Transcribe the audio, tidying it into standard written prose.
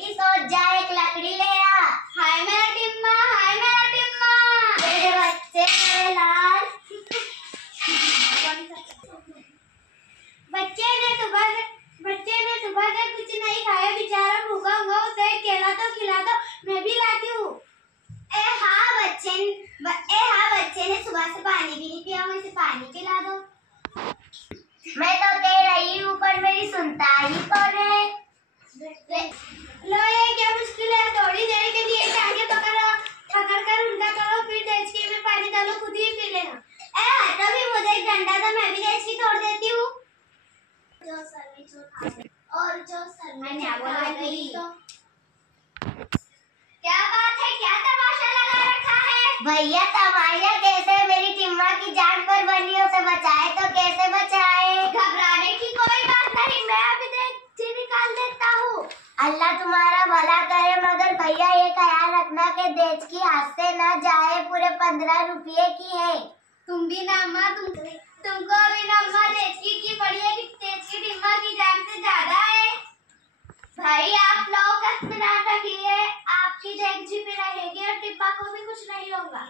की सोच जा, एक लकड़ी ले आ। हाय मेरा टिम्मा, हाय मेरा टिम्मा। मेरे बच्चे मेरे लाल। बच्चे ने सुबह से कुछ नहीं खाया, बेचारा भूखा हुआ, उसे केला तो खिला दो, मैं भी लाती हूँ। हाँ बच्चे ने सुबह से पानी भी नहीं पिया, मुझे पानी पिला दो। मैं तो कह रही हूँ पर मेरी सुनता ही कौन है। लो ये क्या मुश्किल है, थोड़ी देर के लिए टांगे पकड़ कर उनका करो, फिर डेचकी में पानी डालो, खुद ही पी लेना। हटो भी, मुझे एक डंडा दो, मैं भी डेचकी तोड़ देती हूँ। और जो सर में गई तो क्या बात है, क्या तमाशा लगा रखा है? भैया तमाशा कैसे? मेरी टिम्मा की जान पर बनियों से बचाए तो कैसे बचाए? घबराने की कोई बात नहीं, मैं अभी डेचकी निकाल देता हूँ। अल्लाह तुम्हारा भला करे, मगर भैया ये ख्याल रखना कि डेचकी हाथ से न जाए, पूरे 15 रुपये की है। तुम भी ना अम्मा, तुमको अभी ना अम्मा डेचकी की पड़ी है कि डेचकी टिम्मा की जान से ज्यादा है। भाई आप लोग इत्मीनान रखिए, आपकी डेचकी पे रहेगी और टिम्मा को भी कुछ नहीं होगा।